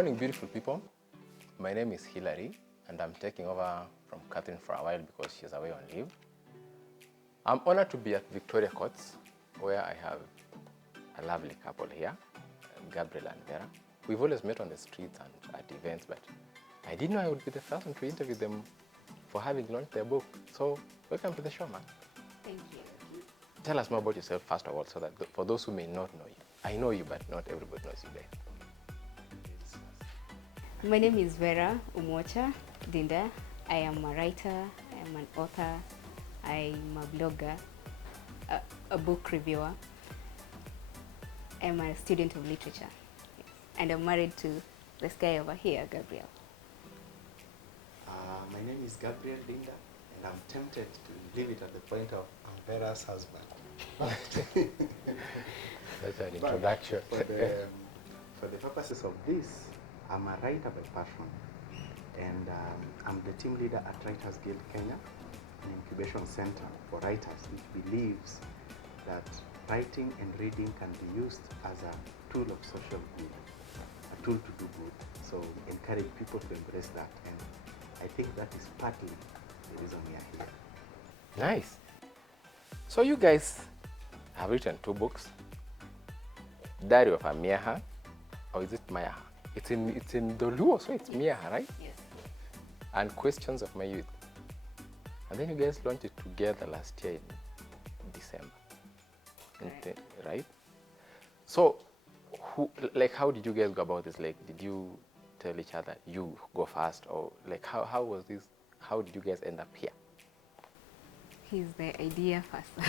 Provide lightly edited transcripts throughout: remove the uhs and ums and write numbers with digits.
morning, beautiful people. My name is Hilary, and I'm taking over from Catherine for a while because she's away on leave. I'm honored to be at Victoria Courts, where I have a lovely couple here, Gabriel and Vera. We've always met on the streets and at events, but I didn't know I would be the first one to interview them for having launched their book. So, welcome to the show, man. Thank you. Tell us more about yourself, first of all, so that for those who may not know you. I know you, but not everybody knows you guys. My name is Vera Umocha Dinda. I am a writer, I am an author, I'm a blogger, a book reviewer. I'm a student of literature, yes. And I'm married to this guy over here, Gabriel. My name is Gabriel Dinda, and I'm tempted to leave it at the point of I'm Vera's husband. That's an introduction. For the purposes of this, I'm a writer by passion, and I'm the team leader at Writers Guild Kenya, an incubation center for writers which believes that writing and reading can be used as a tool of social good, a tool to do good. So we encourage people to embrace that, and I think that is partly the reason we are here. Nice. So you guys have written 2 books, Diary of a Miaha, or is it Mayaha? It's in the Luo, so it's Miaha, right? Yes. And Questions of My Youth. And then you guys launched it together last year in December. Right? So, how did you guys go about this? Like, did you tell each other, you go first? Or like, how was this? How did you guys end up here? He's the idea person.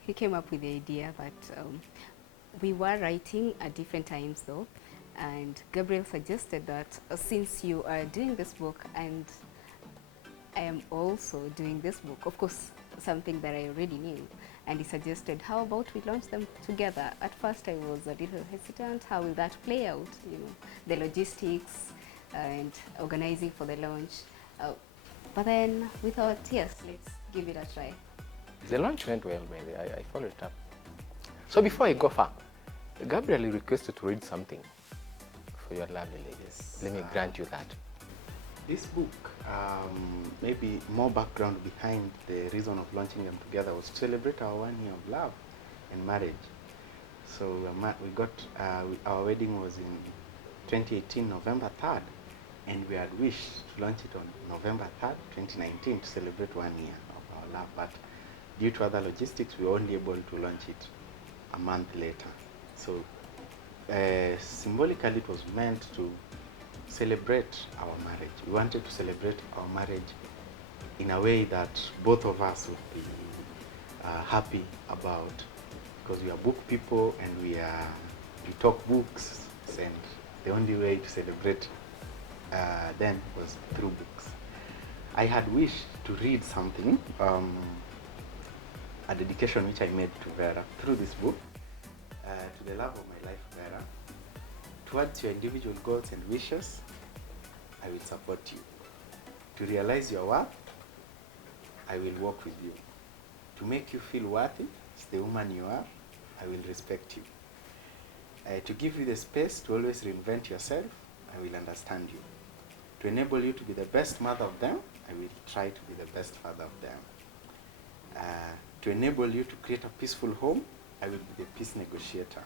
He came up with the idea, but we were writing at different times though. And Gabriel suggested that since you are doing this book and I am also doing this book, of course, something that I already knew, and he suggested, how about we launch them together? At first I was a little hesitant, how will that play out? You know, the logistics and organizing for the launch. But then we thought, yes, let's give it a try. The launch went well, by the way. I followed it up. So before I go far, Gabriel requested to read something for your lovely ladies. Let me grant you that. This book, maybe more background behind the reason of launching them together was to celebrate our 1 year of love and marriage. So we got, our wedding was in 2018, November 3rd, and we had wished to launch it on November 3rd, 2019 to celebrate 1 year of our love. But due to other logistics, we were only able to launch it a month later. So symbolically, it was meant to celebrate our marriage. We wanted to celebrate our marriage in a way that both of us would be happy about, because we are book people and we talk books, and the only way to celebrate then was through books. I had wished to read something, a dedication which I made to Vera through this book. To the love of my life, Vera, towards your individual goals and wishes, I will support you. To realize your worth, I will walk with you. To make you feel worthy as the woman you are, I will respect you. To give you the space to always reinvent yourself, I will understand you. To enable you to be the best mother of them, I will try to be the best father of them. To enable you to create a peaceful home, I will be the peace negotiator.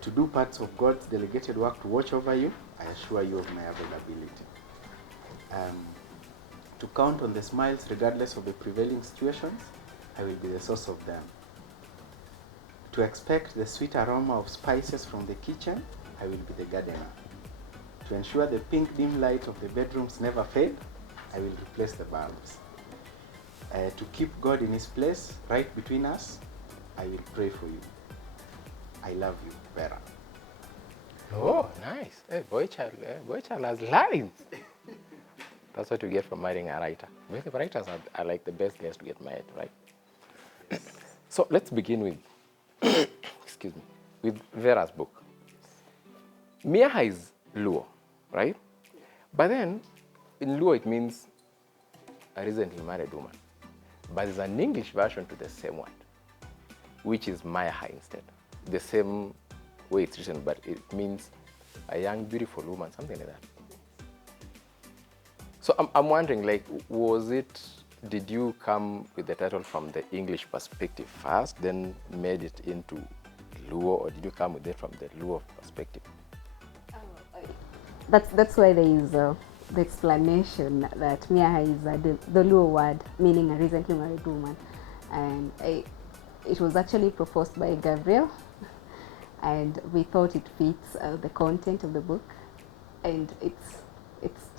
To do parts of God's delegated work to watch over you, I assure you of my availability. To count on the smiles regardless of the prevailing situations, I will be the source of them. To expect the sweet aroma of spices from the kitchen, I will be the gardener. To ensure the pink dim light of the bedrooms never fade, I will replace the bulbs. To keep God in his place right between us, I will pray for you. I love you, Vera. Oh, nice. Hey, boy child has lines. That's what you get from marrying a writer. Because writers are like the best guys to get married, right? So let's begin with, excuse me, with Vera's book. Miaha is Luo, right? But then, in Luo it means a recently married woman. But there's an English version to the same word, which is Mayaha instead. The same way it's written, but it means a young, beautiful woman, something like that. So I'm wondering, like, did you come with the title from the English perspective first, then made it into Luo, or did you come with it from the Luo perspective? That's why there is the explanation that Miaha is the Luo word meaning a recently married woman, and it was actually proposed by Gabriel, and we thought it fits the content of the book, and it's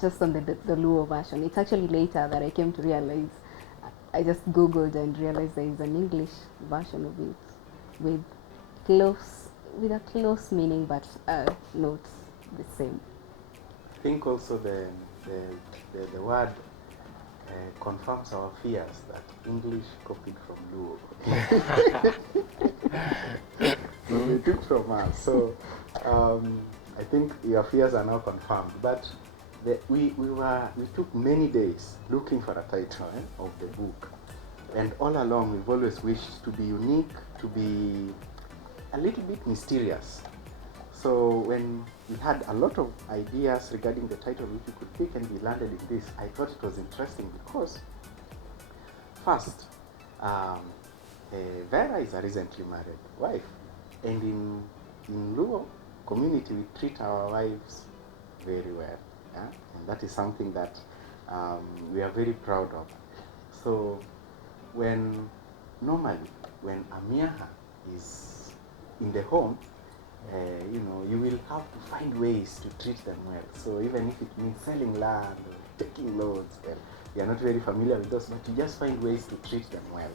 just on the Luo version. It's actually later that I came to realize. I just googled and realized there is an English version of it with a close meaning, but not the same. I think also the word confirms our fears that English copied from Luo. So they took from us. So I think your fears are now confirmed. But we took many days looking for a title of the book. And all along we've always wished to be unique, to be a little bit mysterious. So when we had a lot of ideas regarding the title which we could pick, and we landed in this, I thought it was interesting because first, Vera is a recently married wife, and in Luo community we treat our wives very well, yeah? And that is something that we are very proud of. So normally when Amiaha is in the home, you will have to find ways to treat them well. So even if it means selling land or taking loans, well, we are not very familiar with those, but you just find ways to treat them well.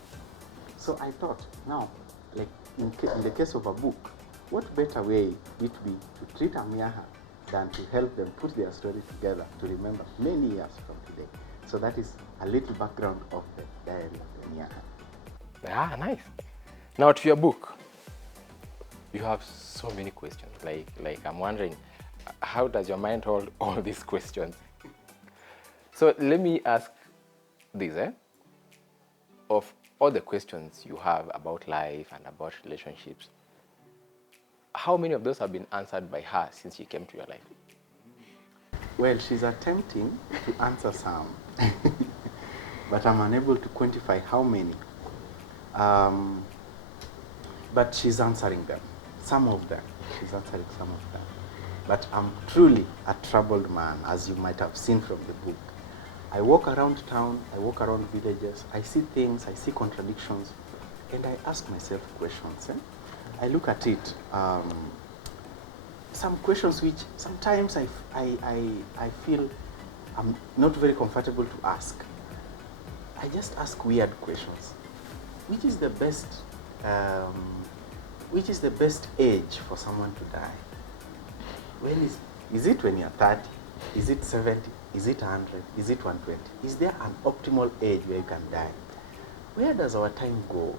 So I thought, now, like in the case of a book, what better way it be to treat Amiaha than to help them put their story together to remember many years from today. So that is a little background of the diary of Amiaha. Ah, nice. Now to your book. You have so many questions. Like I'm wondering, how does your mind hold all these questions? So let me ask this, of all the questions you have about life and about relationships, how many of those have been answered by her since she came to your life? Well, she's attempting to answer some, but I'm unable to quantify how many. But she's answering them. Some of them. She's answering some of them. But I'm truly a troubled man, as you might have seen from the book. I walk around town, I walk around villages, I see things, I see contradictions, and I ask myself questions. I look at it, some questions which sometimes I feel I'm not very comfortable to ask. I just ask weird questions. Which is the best age for someone to die? When is it when you're 30? Is it 70? Is it 100? Is it 120? Is there an optimal age where you can die? Where does our time go?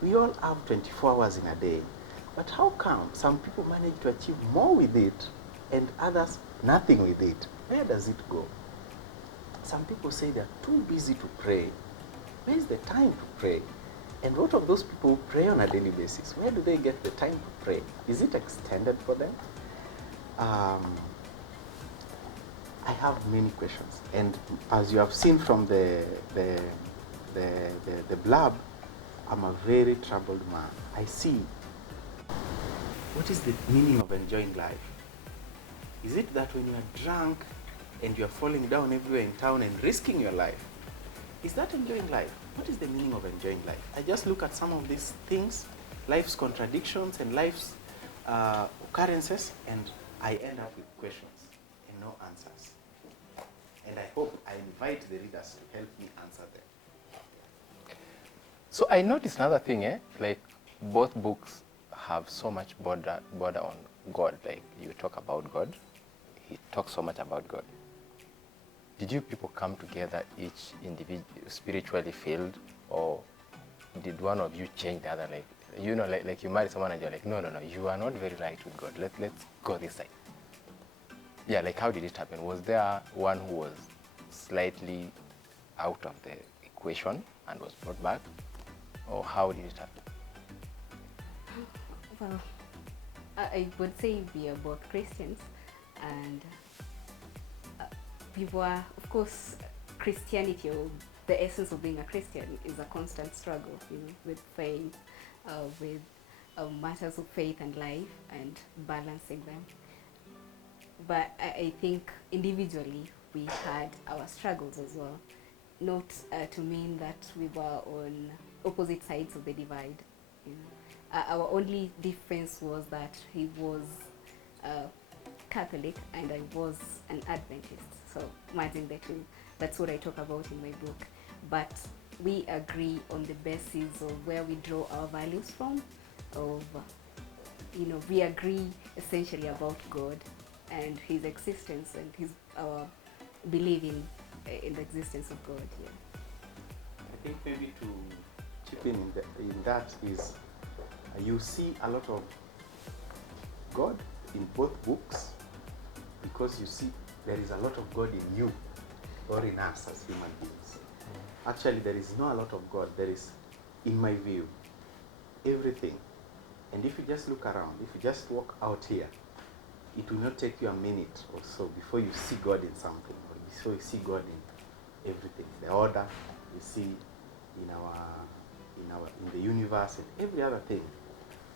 We all have 24 hours in a day. But how come some people manage to achieve more with it and others nothing with it? Where does it go? Some people say they're too busy to pray. Where is the time to pray? And what of those people who pray on a daily basis? Where do they get the time to pray? Is it extended for them? I have many questions. And as you have seen from the blurb, I'm a very troubled man. I see. What is the meaning of enjoying life? Is it that when you are drunk and you are falling down everywhere in town and risking your life? Is that enjoying life? What is the meaning of enjoying life? I just look at some of these things, life's contradictions and life's occurrences, and I end up with questions and no answers. And I hope I invite the readers to help me answer them. So I noticed another thing, like both books have so much border on God. Like you talk about God, he talks so much about God. Did you people come together, each individual spiritually failed, or did one of you change the other? Like you marry someone and you're like, no, you are not very right with God. Let's go this side. Yeah, like how did it happen? Was there one who was slightly out of the equation and was brought back, or how did it happen? Well, I would say we are both Christians, and we were, of course, Christianity, or the essence of being a Christian, is a constant struggle, with faith, with matters of faith and life, and balancing them. But I think individually we had our struggles as well, not to mean that we were on opposite sides of the divide. Our only difference was that he was Catholic and I was an Adventist. So merging the two, that's what I talk about in my book. But we agree on the basis of where we draw our values from, of we agree essentially about God and his existence and our believing in the existence of God. Yeah. I think maybe to chip in that is you see a lot of God in both books, because you see there is a lot of God in you or in us as human beings. Actually, there is not a lot of God. There is, in my view, everything. And if you just look around, if you just walk out here, it will not take you a minute or so before you see God in something, or before you see God in everything. The order you see in the universe and every other thing.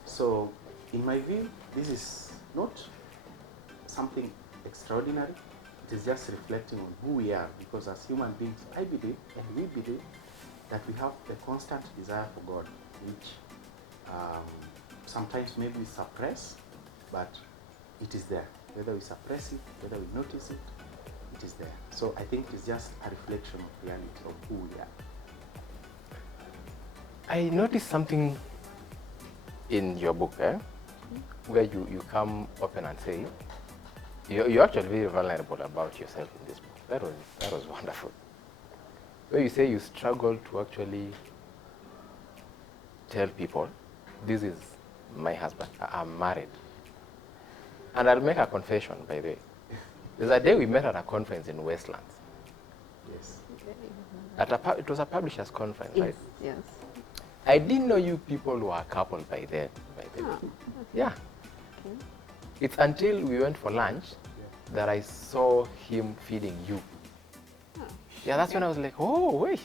So, in my view, this is not something extraordinary. It is just reflecting on who we are, because as human beings, I believe, and we believe, that we have a constant desire for God, which sometimes maybe we suppress, but it is there. Whether we suppress it, whether we notice it, it is there. So I think it is just a reflection of reality of who we are. I noticed something in your book, where you come open and say, you're actually very vulnerable about yourself in this book. That was wonderful. Where you say you struggle to actually tell people, this is my husband, I'm married. And I'll make a confession, by the way. There's a day we met at a conference in Westlands. Yes. It was a publisher's conference, right? Yes. I didn't know you people were a couple by then. Oh, Yeah. okay. It's until we went for lunch that I saw him feeding you. Oh. Yeah, that's when I was like, oh, wait,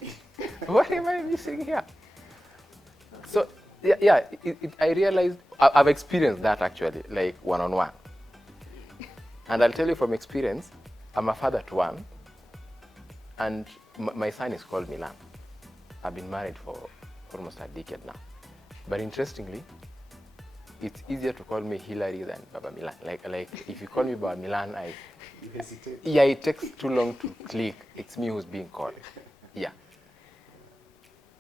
what am I missing here? So, I realized, I've experienced that actually, like one-on-one. And I'll tell you from experience, I'm a father to one, and my son is called Milan. I've been married for almost a decade now. But interestingly, it's easier to call me Hillary than Baba Milan. Like if you call me Baba Milan, You hesitate. yeah, it takes too long to click. It's me who's being called. Yeah.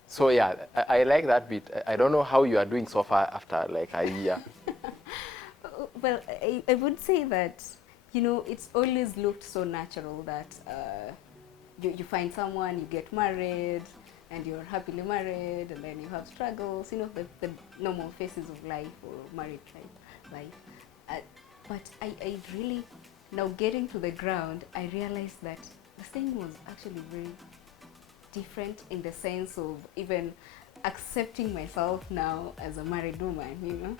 So yeah, I like that bit. I don't know how you are doing so far after like a year. Well, I would say that, it's always looked so natural that you find someone, you get married, and you're happily married, and then you have struggles, the normal phases of life or married life. But I really, now getting to the ground, I realized that the thing was actually very different in the sense of even accepting myself now as a married woman,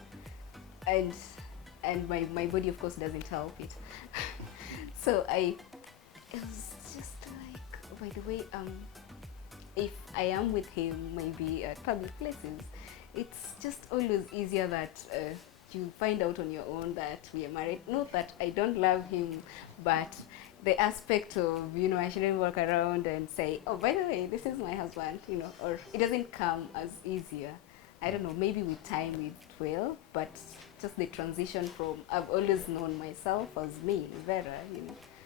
and my body of course doesn't help it. So it was just like, by the way, if I am with him maybe at public places, it's just always easier that you find out on your own that we are married. Not that I don't love him, but the aspect of, I shouldn't walk around and say, oh, by the way, this is my husband, or it doesn't come as easier. I don't know, maybe with time it will, but just the transition from, I've always known myself as me, Vera,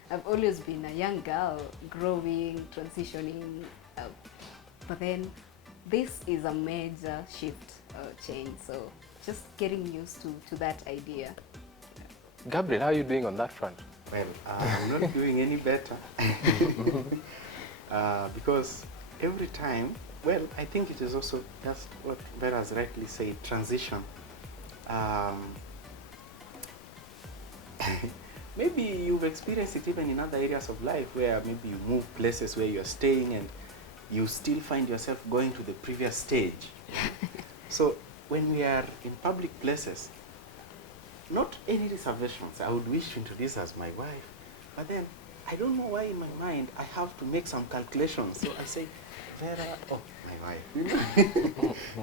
I've always been a young girl, growing, transitioning, but then this is a major shift, change, so just getting used to that idea. Gabriel, how are you doing on that front? Well, I'm not doing any better because every time, well, I think it is also just what Vera has rightly said, transition. Maybe you've experienced it even in other areas of life where maybe you move places where you're staying and you still find yourself going to the previous stage. So when we are in public places, not any reservations. I would wish to introduce her as my wife, but then I don't know why in my mind I have to make some calculations. So I say, Vera, oh, my wife. You know?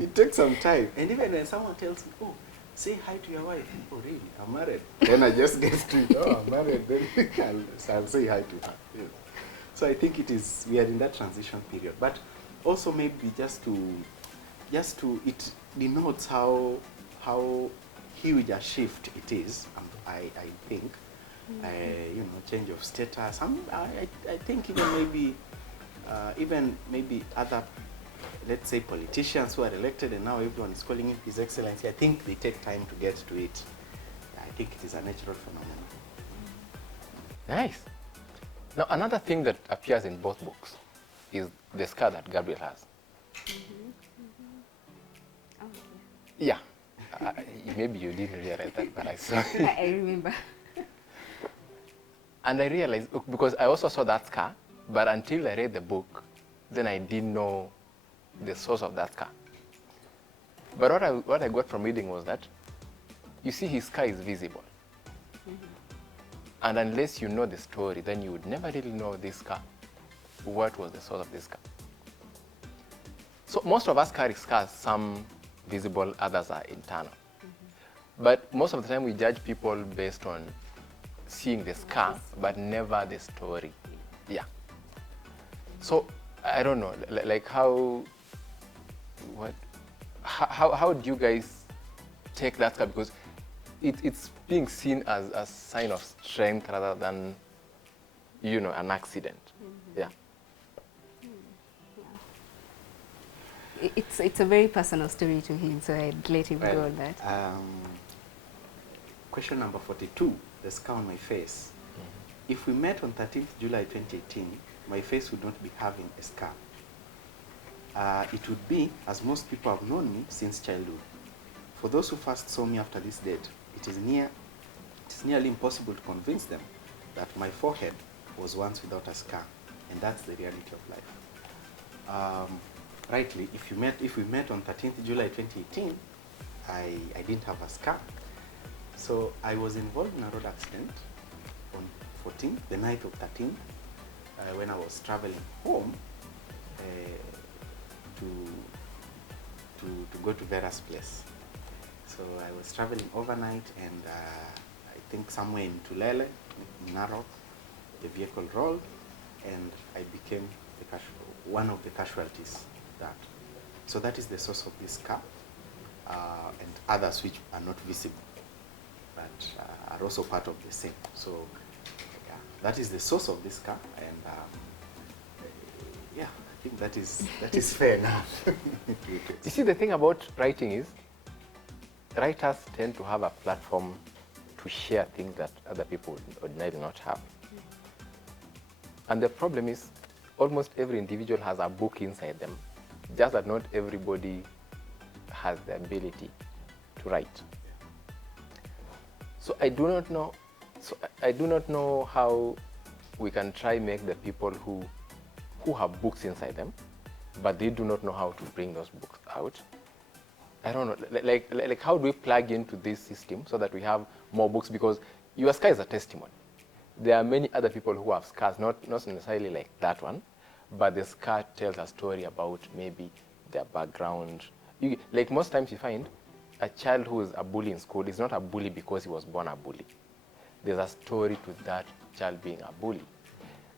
It takes some time. And even when someone tells me, oh, say hi to your wife. Oh, really? I'm married. Then I just get to, oh, I'm married. Then I'll say hi to her. You know. So I think we are in that transition period. But also maybe just to it denotes how huge a shift it is. I think, you know, change of status. I think even maybe other, let's say, politicians who are elected and now everyone is calling him His Excellency. I think they take time to get to it. I think it is a natural phenomenon. Nice. Now, another thing that appears in both books is the scar that Gabriel has. Oh, Yeah. Maybe you didn't realize that, but I saw it. I remember. And I realized, because I also saw that scar, but until I read the book, then I didn't know the source of that scar. But what I got from reading was that, you see, his scar is visible. And unless you know the story, then you would never really know this scar. What was the source of this scar? So most of us carry scars, some visible, others are internal. But most of the time we judge people based on seeing the scar, but never the story. Yeah. So I don't know, like how do you guys take that scar? Because it's being seen as a sign of strength rather than, you know, an accident. Yeah. It's a very personal story to him, so I'd let him go on that. Question number 42, the scar on my face. If we met on 13th July 2018, my face would not be having a scar. It would be, as most people have known me since childhood. For those who first saw me after this date, it is nearly impossible to convince them that my forehead was once without a scar, and that's the reality of life. Rightly, if we met on 13th July 2018, I didn't have a scar. So I was involved in a road accident on 14th, the night of 13th, when I was traveling home to go to Vera's place. So I was traveling overnight, and I think somewhere in Tulele, in Narok, the vehicle rolled, and I became one of the casualties. So that is the source of this scar, and others which are not visible, but are also part of the same. So yeah, that is the source of this scar, and yeah, I think that is fair enough. You see, the thing about writing is, writers tend to have a platform to share things that other people would ordinarily not have. And the problem is, almost every individual has a book inside them, just that not everybody has the ability to write. So I do not know how we can try make the people who have books inside them, but they do not know how to bring those books out. I don't know, like how do we plug into this system so that we have more books? Because your scar is a testimony. There are many other people who have scars, not necessarily like that one, but the scar tells a story about maybe their background. Like most times you find a child who is a bully in school is not a bully because he was born a bully. There's a story to that child being a bully.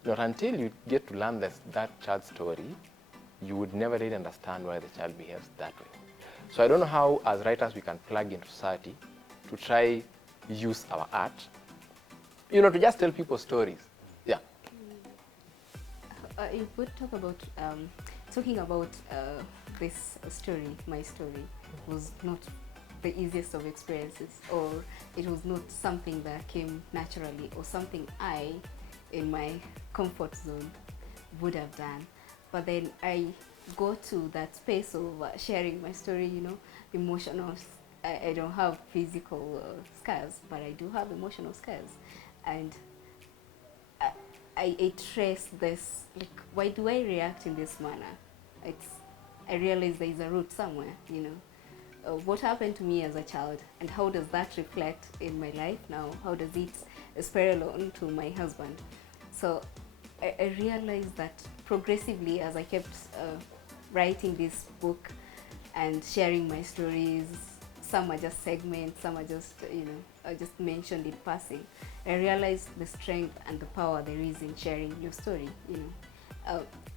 Not until you get to learn that child's story, you would never really understand why the child behaves that way. So I don't know how, as writers, we can plug into society to try use our art, you know, to just tell people stories. Yeah. If we talk about talking about this story, my story was not the easiest of experiences, or it was not something that came naturally, or something I, in my comfort zone, would have done. But then I go to that space of sharing my story, you know, emotional. I don't have physical scars, but I do have emotional scars, and I trace this, like, why do I react in this manner? I realize there is a root somewhere, you know. what happened to me as a child, and how does that reflect in my life now? How does it spiral on to my husband? So I realized that progressively, as I kept writing this book and sharing my stories, some are just segments, some are just, I just mentioned in passing. I realized the strength and the power there is in sharing your story.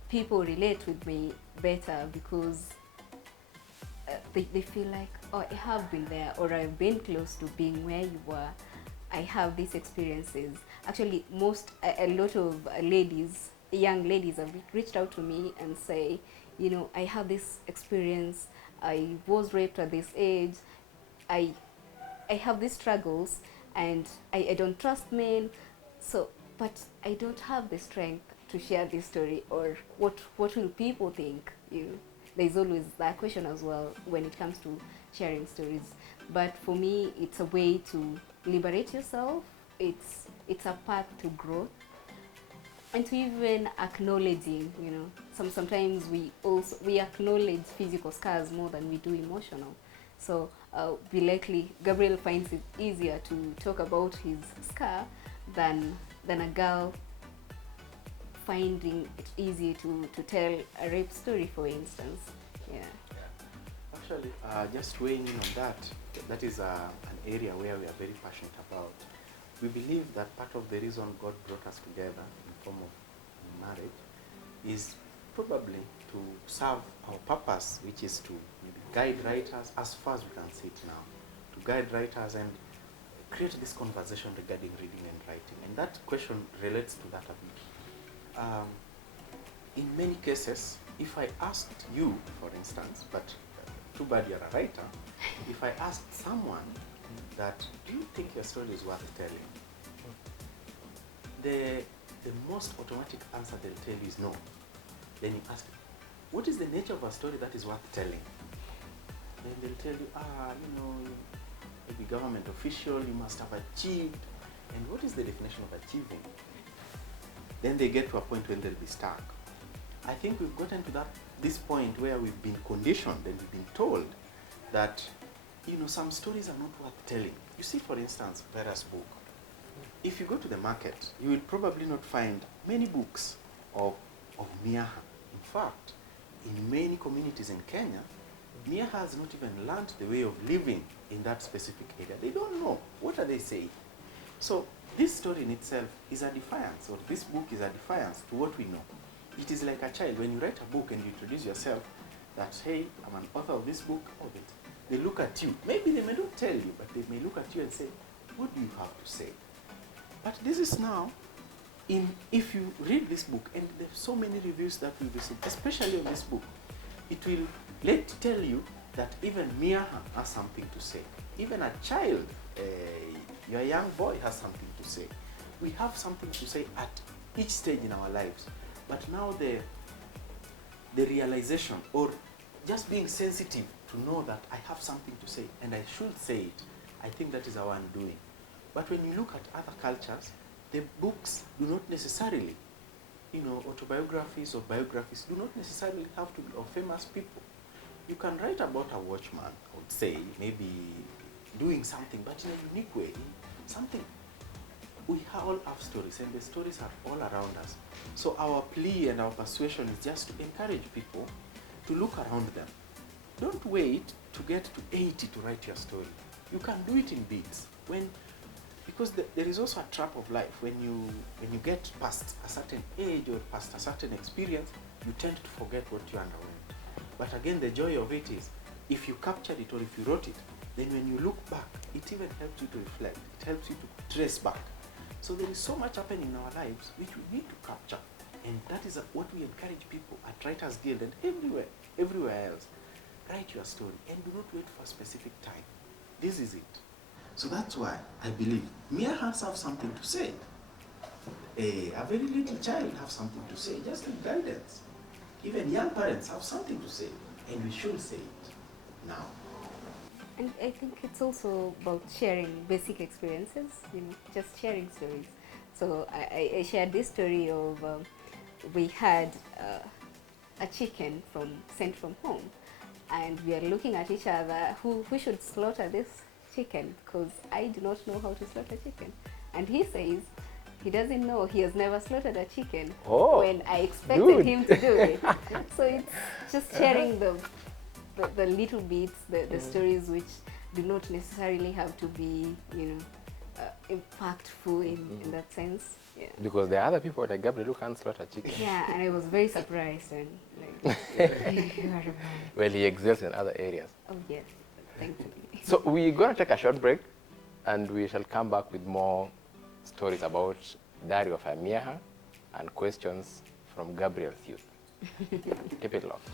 People relate with me better because they feel like, oh, I have been there, or I've been close to being where you were. I have these experiences. Actually, a lot of ladies, young ladies, have reached out to me and say, I have this experience. I was raped at this age. I I have these struggles, and I don't trust men. So, but I don't have the strength to share this story, or what will people think? There's always that question as well when it comes to sharing stories. But for me, it's a way to liberate yourself. It's a path to growth, and to even acknowledging, sometimes we acknowledge physical scars more than we do emotional. So we likely Gabriel finds it easier to talk about his scar than a girl finding it easy to tell a rape story, for instance. Yeah. Actually, just weighing in on that, that is an area where we are very passionate about. We believe that part of the reason God brought us together in form of marriage is probably to serve our purpose, which is to guide writers as far as we can see it now, to guide writers and create this conversation regarding reading and writing. And that question relates to that a bit. In many cases, if I asked you, for instance, but too bad you're a writer, if I asked someone that, do you think your story is worth telling? The most automatic answer they'll tell you is no. Then you ask, what is the nature of a story that is worth telling? Then they'll tell you, maybe government official, you must have achieved. And what is the definition of achieving? Then they get to a point when they'll be stuck. I think we've gotten to this point where we've been conditioned and we've been told that, some stories are not worth telling. You see, for instance, Vera's book. If you go to the market, you will probably not find many books of Miaha. In fact, in many communities in Kenya, Miaha has not even learned the way of living in that specific area. They don't know. What are they saying? So this story in itself is a defiance, or this book is a defiance to what we know. It is like a child. When you write a book and you introduce yourself, that, hey, I'm an author of this book, they look at you. Maybe they may not tell you, but they may look at you and say, what do you have to say? But this is now, if you read this book, and there's so many reviews that we've received, especially on this book, it will tell you that even Miaha has something to say. Even a child, your young boy has something to say. We have something to say at each stage in our lives. But now the realization, or just being sensitive to know that I have something to say and I should say it, I think that is our undoing. But when you look at other cultures, the books do not necessarily, autobiographies or biographies do not necessarily have to be of famous people. You can write about a watchman, I would say, maybe doing something, but in a unique way, something. We all have stories, and the stories are all around us. So our plea and our persuasion is just to encourage people to look around them. Don't wait to get to 80 to write your story. You can do it in bits. Because there is also a trap of life. When you get past a certain age or past a certain experience, you tend to forget what you underwent. But again, the joy of it is, if you captured it or if you wrote it, then when you look back, it even helps you to reflect. It helps you to trace back. So there is so much happening in our lives which we need to capture. And that is what we encourage people at Writers Guild and everywhere else. Write your story and do not wait for a specific time. This is it. So that's why I believe Mia has something to say. A very little child has something to say, just with guidance. Even young parents have something to say, and we should say it now. And I think it's also about sharing basic experiences, just sharing stories. So I shared this story of we had a chicken sent from home, and we are looking at each other, who should slaughter this chicken, because I do not know how to slaughter chicken. And he says he doesn't know, he has never slaughtered a chicken, Oh, when I expected good. him to do it. So it's just sharing the little bits, the stories which do not necessarily have to be, impactful in that sense. Yeah. Because there are other people like Gabriel who can't slaughter chicken. Yeah, and I was very surprised and like, you are right. Well, he excels in other areas. Oh yes, thankfully. So we're going to take a short break, and we shall come back with more stories about Diary of a Miaha and questions from Gabriel's youth. Keep it locked.